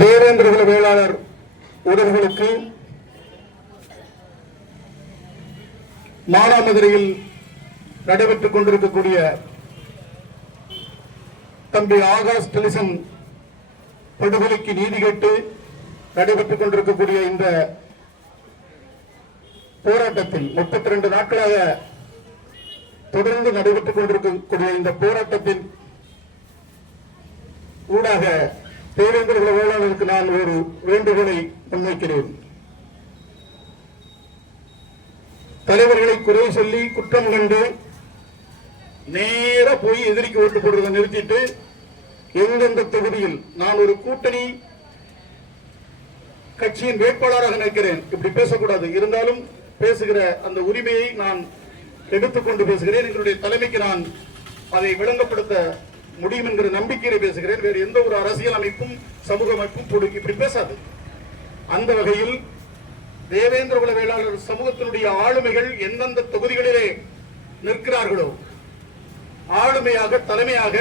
தேவேந்திர குல வேளாளர் உறவுகளுக்கு மானாமதுரையில் நடைபெற்றுக் கொண்டிருக்கக்கூடிய தம்பி ஆகாஷ் டெலிசன் படுகொலைக்கு நீதி கேட்டு நடைபெற்றுக் கொண்டிருக்கக்கூடிய இந்த போராட்டத்தில் 32 நாட்களாக தொடர்ந்து நடைபெற்றுக் கொண்டிருக்கக்கூடிய இந்த போராட்டத்தின் ஊடாக தேவேந்திர குல வேளாளருக்கு நான் ஒரு வேண்டுகோளை முன்வைக்கிறேன். தலைவர்களை குறை சொல்லி குற்றம் கண்டு நேர போய் எதிரிக்கு ஓட்டு போடுறதை நிறுத்திட்டு எந்தெந்த தொகுதியில் நான் ஒரு கூட்டணி கட்சியின் வேட்பாளராக நிற்கிறேன் இப்படி பேசக்கூடாது. இருந்தாலும் பேசுகிற அந்த உரிமையை நான் எடுத்துக்கொண்டு பேசுகிறேன். எங்களுடைய தலைமைக்கு நான் அதை விளங்கப்படுத்த முடியும் என்கிற நம்பிக்கையை பேசுகிறேன். வேறு எந்த ஒரு அரசியல் அமைப்பும் சமூக அமைப்பும் இப்படி பேசாது. அந்த வகையில் தேவேந்திர குல வேளாளர் சமூகத்தினுடைய ஆளுமைகள் எந்தெந்த தொகுதிகளிலே நிற்கிறார்களோ ஆளுமையாக தலைமையாக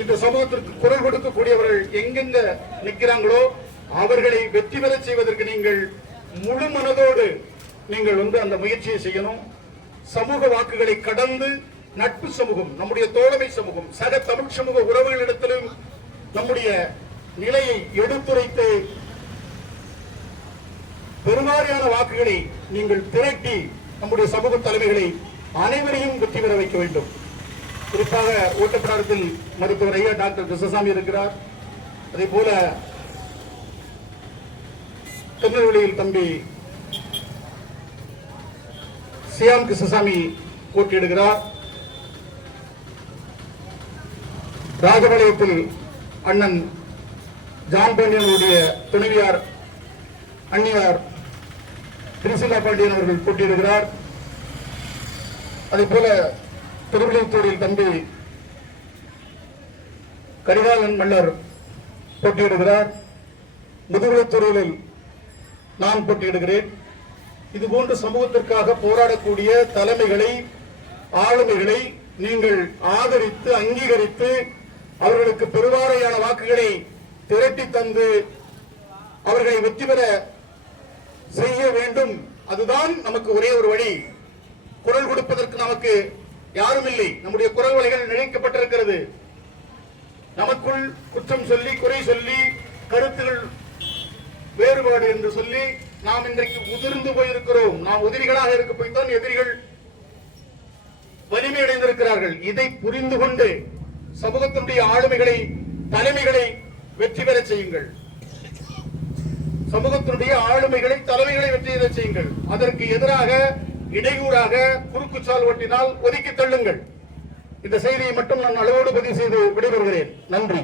இந்த சமூகத்திற்கு குரல் கொடுக்கக்கூடியவர்கள் எங்கெங்க நிற்கிறாங்களோ அவர்களை வெற்றி பெற செய்வதற்கு நீங்கள் முழு மனதோடு நீங்கள் அந்த முயற்சியை செய்யணும். சமூக வாக்குகளை கடந்து நட்பு சமூகம், நம்முடைய தோழமை சமூகம், சக தமிழ் சமூக உறவுகளிடத்திலும் நம்முடைய நிலையை எடுத்துரைத்து பெருவாரியான வாக்குகளை நீங்கள் திரட்டி நம்முடைய சமூக தலைமைகளை அனைவரையும் வெற்றி பெற வைக்க வேண்டும். குறிப்பாக ஓட்டப்பிடாரத்தில் மருத்துவர் ஐயா டாக்டர் கிருஷ்ணசாமி இருக்கிறார். அதே போல திருநெல்வேலியில் தம்பி சியாம் கிருஷ்ணசாமி போட்டியிடுகிறார். ராஜபாளையத்தில் அண்ணன் ஜான் பாண்டியனுடைய துணைவியார் அன்னியார் திரிசிலா பாண்டியன் அவர்கள் போட்டியிடுகிறார். அதே போல திருவிழித்தூரில் தம்பி கரிகாலன் மல்லர் போட்டியிடுகிறார். முதுகுளத்தூரில் நான் போட்டியிடுகிறேன். இதுபோன்ற சமூகத்திற்காக போராடக்கூடிய தலைமைகளை ஆளுமைகளை நீங்கள் ஆதரித்து அங்கீகரித்து அவர்களுக்கு பெருவாரியான வாக்குகளை திரட்டி தந்து அவர்களை வெற்றி பெற செய்ய வேண்டும். அதுதான் நமக்கு ஒரே ஒரு வழி. குரல் கொடுப்பதற்கு நமக்கு யாரும் இல்லை. நம்முடைய குரல் வழிகள் நினைக்கப்பட்டிருக்கிறது. நமக்குள் குற்றம் சொல்லி குறை சொல்லி கருத்துகள் வேறுபாடு என்று சொல்லி நாம் இன்றைக்கு உதிர்ந்து போயிருக்கிறோம். நாம் உதிரிகளாக இருக்க போய்தான் எதிரிகள் வலிமை அடைந்திருக்கிறார்கள். இதை புரிந்து கொண்டு சமூகத்தினுடைய ஆளுமைகளை தலைமைகளை வெற்றி பெற செய்யுங்கள். சமூகத்தினுடைய ஆளுமைகளை தலைமைகளை வெற்றி பெற செய்யுங்கள். அதற்கு எதிராக இடையூறாக குறுக்குச்சால் ஓட்டினால் ஒதுக்கி தள்ளுங்கள். இந்த செய்தியை மட்டும் நான் அளவோடு பதிவு செய்து விடைபெறுகிறேன். நன்றி.